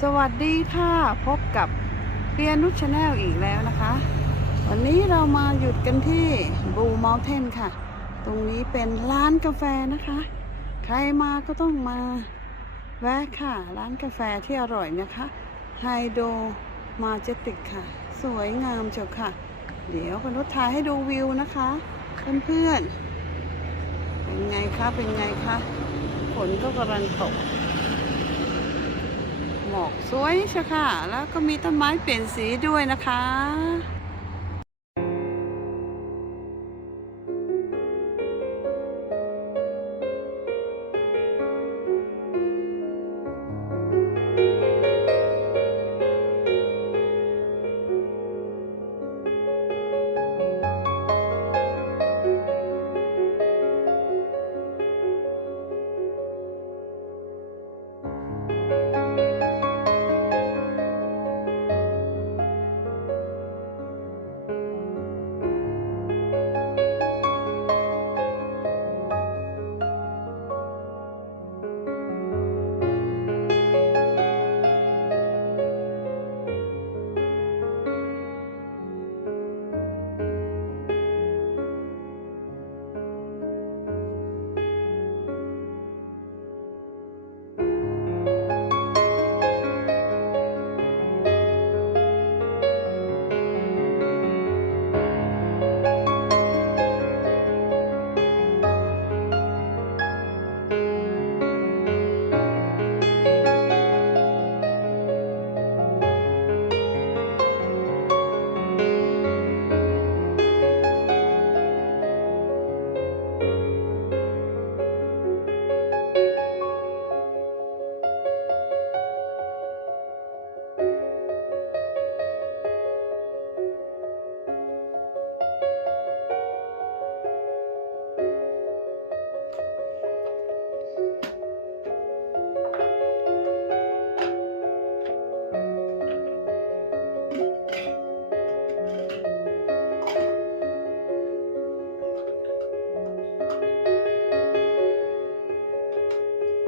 สวัสดีค่ะ พบกับเปียนุชแนลอีกแล้วนะคะ วันนี้เรามาหยุดกันที่บูมอลเทนค่ะ ตรงนี้เป็นร้านกาแฟนะคะ ใครมาก็ต้องมาแวะค่ะ ร้านกาแฟที่อร่อยนะคะไฮโดมาเจติกค่ะ สวยงามเจ้าค่ะ เดี๋ยวเป็นรถถ่ายให้ดูวิวนะคะเพื่อนๆเป็นไงคะเป็นไงคะฝนก็กำลังตก หมอกสวยใช่ค่ะ แล้วก็มีต้นไม้เปลี่ยนสีด้วยนะคะ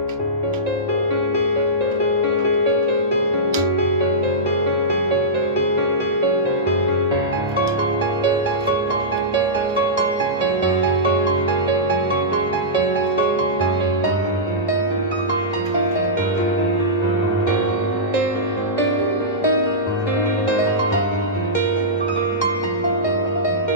Música